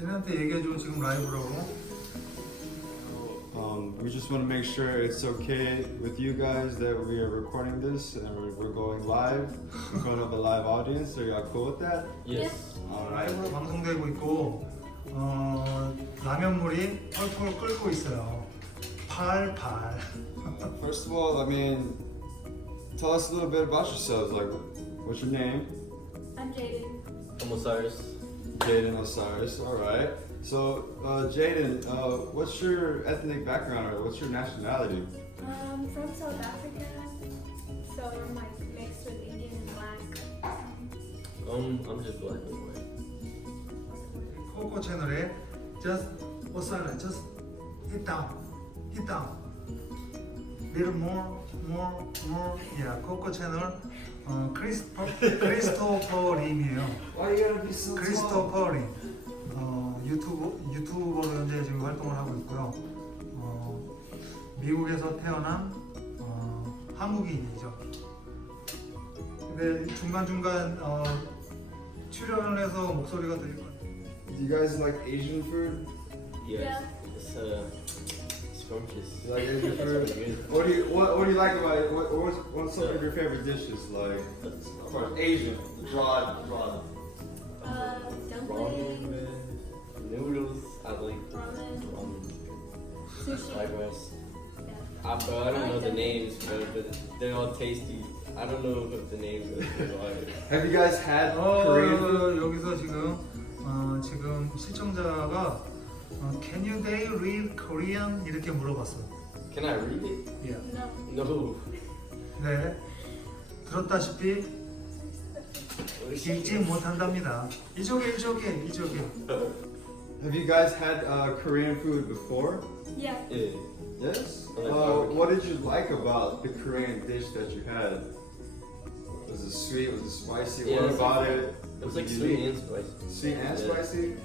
쟤네한테 얘기해줘 지금 라이브라고. We just want to make sure it's okay with you guys that we are recording this and we're going live in front of a live audience. Are y'all cool with that? Yes. 라이브로 방송되고 있고 라면물이 펄펄 끓고 있어요. 팔팔. First of all, I mean, tell us a little bit about yourselves. Like, what's your name? I'm Jaden. I'm Osiris. Jaden Osiris. All right. So, Jaden, what's your ethnic background or what's your nationality? From South Africa. So I'm like mixed with Indian and black. I'm just black and white. 코코 채널에 just just hit down, little more. Yeah, 코코 채널 크리스토퍼 림이에요. Why you gotta be so 크리스토퍼 림. 유튜버로 현재 지금 활동을 하고 있고요. 미국에서 태어난 한국인이죠. 근데 중간중간 출연을 해서 목소리가 들리고. Do you guys like Asian food? Yes. Yeah. It's scrumptious. You like Asian food? It's good. What do you like about it? What's some of your favorite dishes? Like, of course, Asian. Draw. Dumpling, Ramen, noodles. I like ramen, fried sushi. rice. Yeah. But I don't know the names, but they're all tasty. I don't know the names of the Have you guys had Korean food? 여기서 지금 시청자가 Can you they read Korean 이렇게 물어봤어요. Can I read it? Yeah. No. No. 네. 들었다시피 읽지 못한답니다. 이쪽에. Have you guys had Korean food before? Yeah. Yeah. Yes. I like barbecue. What did you like about the Korean dish that you had? Was it sweet? Was it spicy? Yeah, What it's about like- it? It was like it sweet unique? and spicy. Sweet and Yeah. spicy.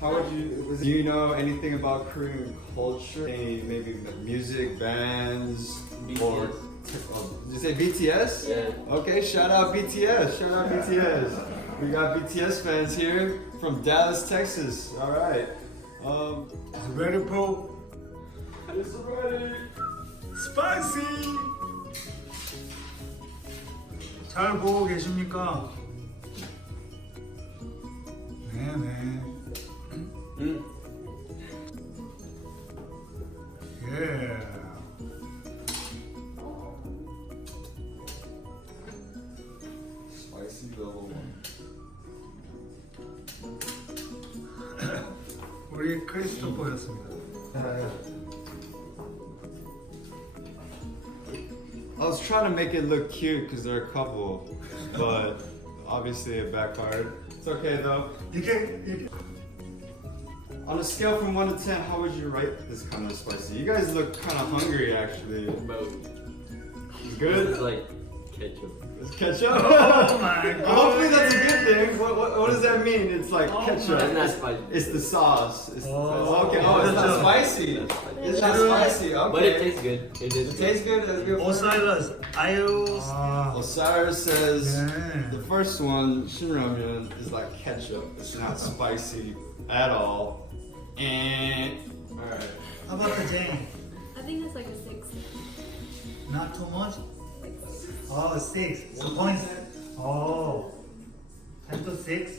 How would you? Do you know anything about Korean culture? Any maybe music bands or? Did you say BTS? Yeah. Okay, shout out BTS. We got BTS fans here from Dallas, Texas. All right. Ready for It's ready. spicy. 잘 보고 계십니까? 네네. 예. Spicy level 1. 우리 크리스토퍼였습니다. I was trying to make it look cute because they're a couple, but obviously it backfired. It's okay though. 이게 On a scale from 1 to 10, how would you rate this kind of spicy? You guys look kind of hungry actually. About It's good? It's like ketchup. It's ketchup? Oh my God. Hopefully that's a good thing. What does that mean? It's like Oh ketchup. It's not spicy. It's the sauce. It's Oh. okay. Oh, it's not Ketchup. spicy. It's not spicy. It's not spicy. Okay. But it tastes good. It is. It tastes good. That's good. 오사이러스 아유. Osiris says Yeah. the first one, Shin Ramen, is like ketchup. It's not spicy at all. And alright. How about the Jane? I think it's like a 6. Not too much. Oh, 6. 2 points. Oh, 10 to 6.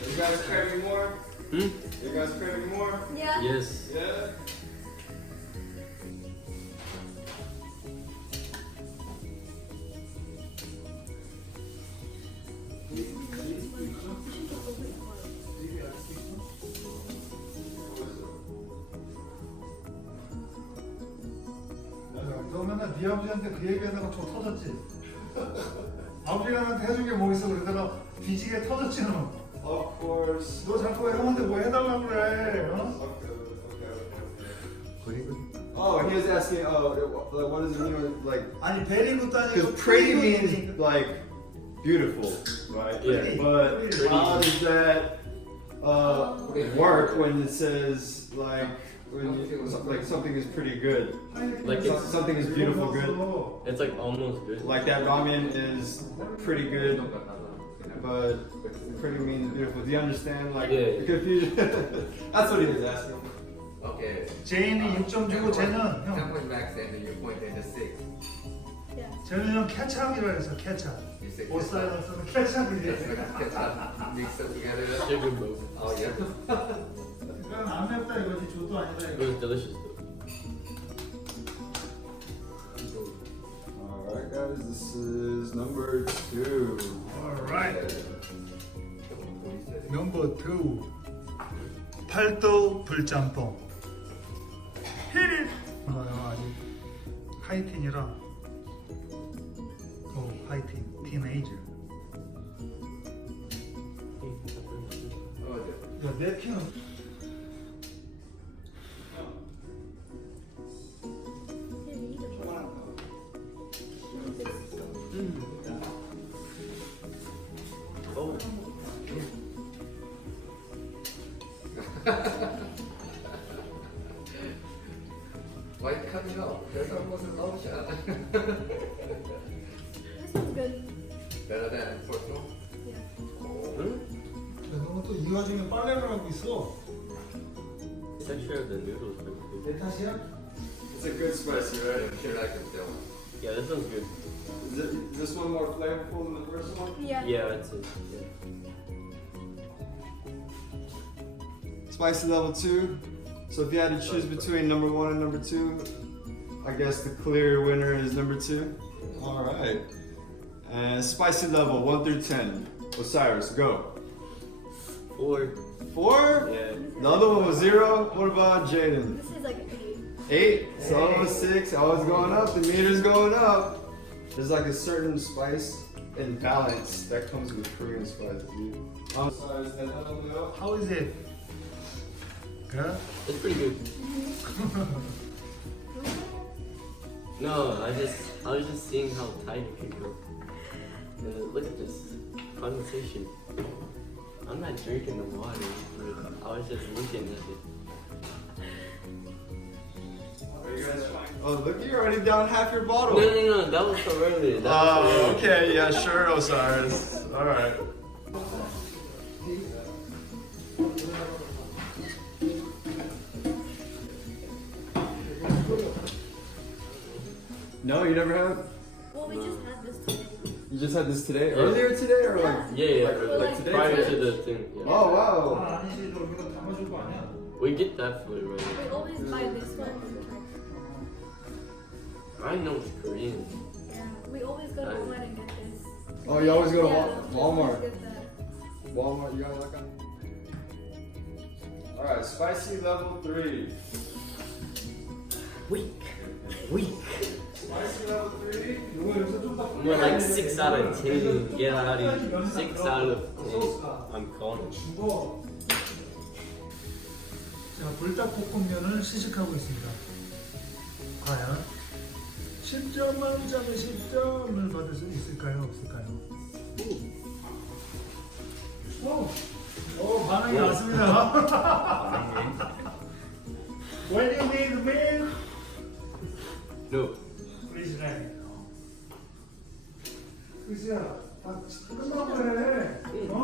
You guys craving more? Hmm? You guys craving more? Yeah. Yes. Yeah. 너 맨날 네 아버지한테 그 얘기하다가 저 터졌지? 아버지가 나한테 해준 게 뭐 있어 그러다가 뒤지게 터졌지 너. Of course. 너 자꾸 형한테 뭐 해달라고 그래. 어? Oh, he was asking, like, what does it mean, like, 아니 베리굿도 아니고 because pretty means 굿이니까. like beautiful, right? Yeah. But Pretty. how does that work when it says like like something is pretty good. Like it's Something is beautiful good. it's like almost good. Like that ramen is pretty good, but pretty means beautiful. Do you understand? Like Yeah. the confusion? That's what he was asking. Okay. 제인이 6점 주고 쟤는 형 10 max and you point at the 6. Yeah. 쟤는 형 캐치하기로 해서 캐치. You say 못 ketchup. 살아서 캐치하기로 Let's 해. get that mix it together. Sugar move. Oh yeah. 그건 안 맵다 이거지 조도 아니다 It 이거. was delicious though. Alright guys, this is number 2. Alright. Number 2. 팔도 불짬뽕. 히릿. 아직 하이틴이라. 오 하이틴. 티네이저. Oh yeah. 야내 피는. Oh. Why you cut it off? That's almost a long shot. This one's good. Better than first one? Yeah. 너는 또 이 와중에 빨래를 하고 있어. Texture of the noodles is pretty good. 내 탓이야? It's a good spicy, right? I'm sure I can tell. Yeah, this one's good. Is this one more flavorful than the first one? Yeah. Yeah, that's it. Yeah. Spicy level 2. So if you had to choose between number 1 and number 2, I guess the clear winner is number 2. Alright. And spicy level 1 through 10. Osiris, go. 4. 4? Yeah. The other one was 0. What about Jaden? This is like 8. 8. So it was 6. I was going up. The meter's going up. There's like a certain spice and balance that comes with Korean spice, dude. Osiris, that one go. How is it? Good? It's pretty good. No, I was just seeing how tight it could go. Look at this condensation. I'm not drinking the water, but I was just looking at it. Oh, look, you're already down half your bottle. No, that was from earlier. That was from Oh, earlier. okay, yeah, sure, Osiris. Alright. No, you never have? Well, we just had this today. You just had this today? Yeah. Earlier today or like? Yeah, like today? prior to the thing. Yeah. Oh, wow. 아, 아니지, 너 이거 담아줄 거 아니야? We get that food right. We always buy this one. I know it's Korean. Yeah. We always go to Walmart and get this. Oh, you always go to Yeah, we always Walmart. get that. Walmart, you got like that? Alright, spicy level 3. Weak. Spicy level 3? More like 6 out of 10. Get out of here. 6 out of 10. I'm calling. 죽어. 자, 불닭볶음면을 시식하고 있습니다. 과연 10점 만점에 10점을 받을 수 있을까요? 없을까요? 반응이 왔습니다. When you need milk, No. please let 그치야, 다 끝나고 해. 어?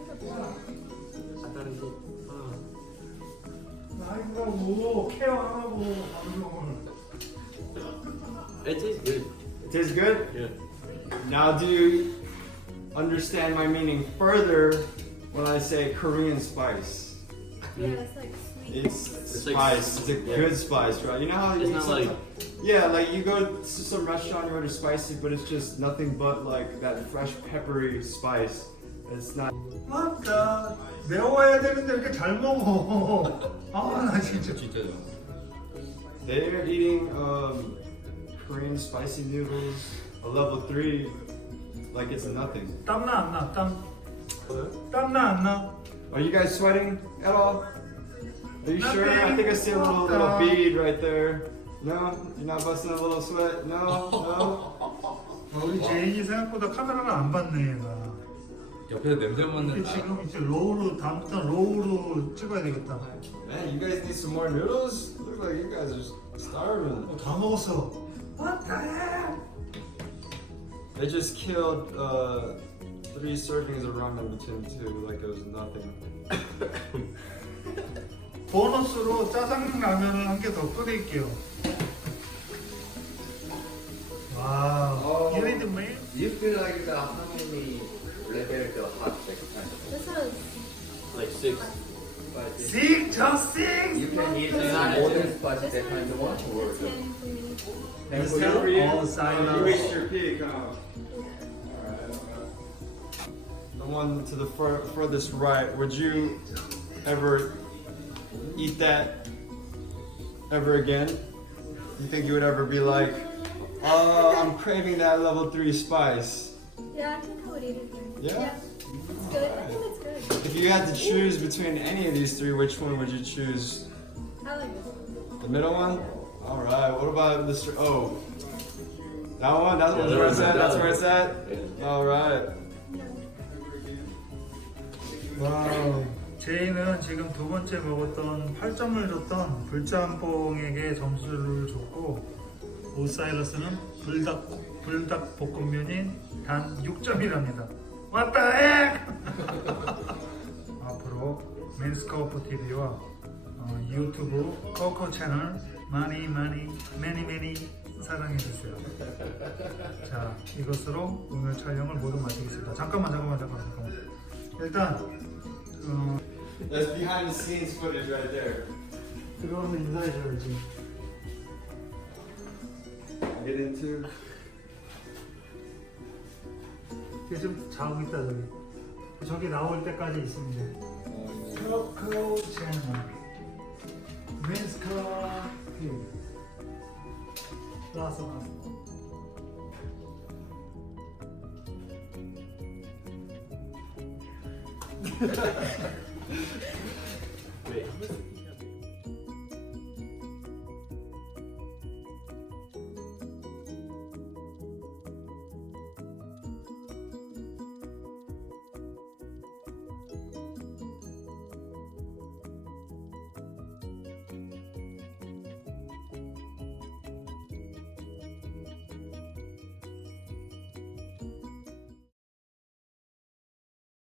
I thought it was. 나이가고 케어 안 하고 방송을. It tastes good. It tastes good? Yeah. Now, do you understand my meaning further when I say Korean spice? Yeah, it's like sweet. It's like- spice. It's a yeah. good spice, right? You know how It's you not sometimes- like- yeah, like you go to some restaurant, you order spicy, but it's just nothing but like that fresh peppery spice. It's not. 맞다. 매워야 되는데 이렇게 잘 먹어. 아, 나 진짜. They're eating Korean spicy noodles, a level 3, like it's nothing. 땀나 안 나? 땀나 안 나? Are you guys sweating at all? Are you sure? I Nothing. think I see a little bead right there. No? You're not busting a little sweat? No? 우리 제인이 생각보다 카메라를 안 봤네, 얘가. 옆에서 냄새 이게 맡는 지금 이제 로우로 다음부터 로우로 찍어야 되겠다. Man, you guys need some more noodles? Look like you guys are starving. 다 먹었어. What the heck? They just killed 3 servings of ramen between the two like it was nothing. 보너스로 짜장라면을 한 개 더 끓일게요. 와우. You need the meal? You feel like how many level the hot check? This one's Like 6. But Six, just six. you can eat It's not more a- than spicy that kind of one or 10 for me. It's Good for you? all side You up. reached your peak, huh? The one to the furthest right, would you ever eat that ever again? You think you would ever be like, oh, I'm craving that level 3 spice? Yeah, I think I would eat it again. Yeah? It's good. I think it's good. If you had to choose between any of these 3, which one would you choose? I like this one. The middle one? Alright, what about Mr. O? That one? That's Yeah, where it's at? that That's one. where it's at? Yeah. Alright. 와우. 제이는 지금 두 번째 먹었던 8점을 줬던 불짬뽕에게 점수를 줬고 오사이러스는 불닭 볶음면인 단 6점이랍니다. What the heck? 앞으로 맨스코프 TV와 유튜브 코코 채널 많이 사랑해주세요. 자, 이것으로 오늘 촬영을 모두 마치겠습니다. 잠깐만. 일단 That's behind the scenes footage right there. 들어오면 인사해줘야지. Get into. 걔 좀 자고 있다 저기 나올 때까지 있습니다. 코코 채널 맨스코 TV 나왔어.